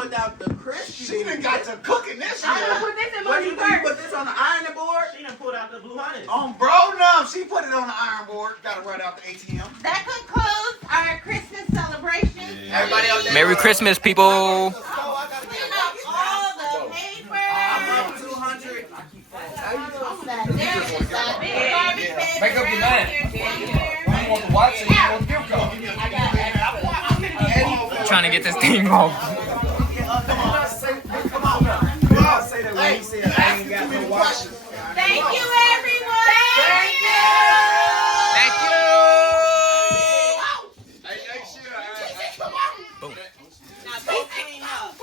pulled out the crispy. She done got to cooking this I'm year. gonna put this in What my do you do? You put this on the ironing board? She done pulled out the blue honey. On bro numb, she put it on the iron board. Got it right out the ATM. That concludes our Christmas celebration. Everybody up there. Merry Christmas, people. Clean up all the paper. 200. There's a big garbage bag Make up your mind. You want to watch it? You want to give Trying to get this thing off. Thank you, everyone. Thank you.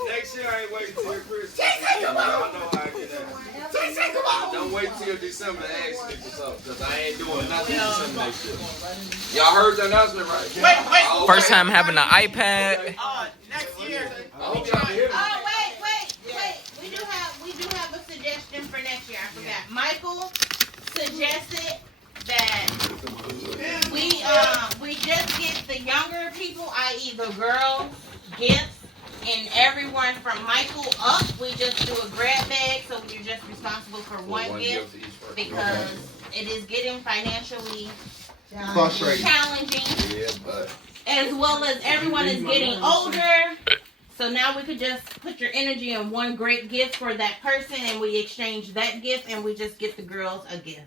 Next year I ain't waiting till Christmas. Y'all know how I get that. Don't wait till December to ask me for something, because I ain't doing nothing in December next year. Y'all heard the announcement, right? Wait. First time having an iPad. Next year. I hope y'all hear me. Oh, wait. We do have a suggestion for next year. I forgot. Michael suggested that we just get the younger people, i.e. the girls, gifts, and everyone from Michael up, we just do a grab bag, so you're just responsible for one gift because it is getting financially challenging. Yeah, but As well as everyone is getting older. So now we could just put your energy in one great gift for that person and we exchange that gift and we just get the girls a gift.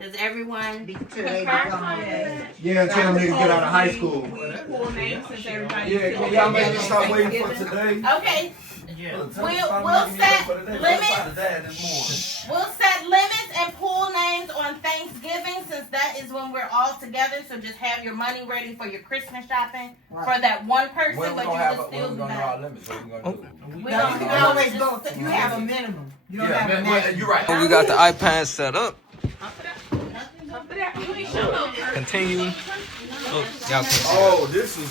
Does everyone concur? Yeah, until them niggas get out of high school. Full name since everybody Yeah, y'all make me stop waiting for today. Okay. We'll set limits. We'll set limits and pool names on Thanksgiving since that is when we're all together. So just have your money ready for your Christmas shopping for that one person, but you can still do that. We don't always go. You have a minimum. You don't have a maximum. you're right. We got the iPad set up. Continue. Oh, y'all can see. Oh, this is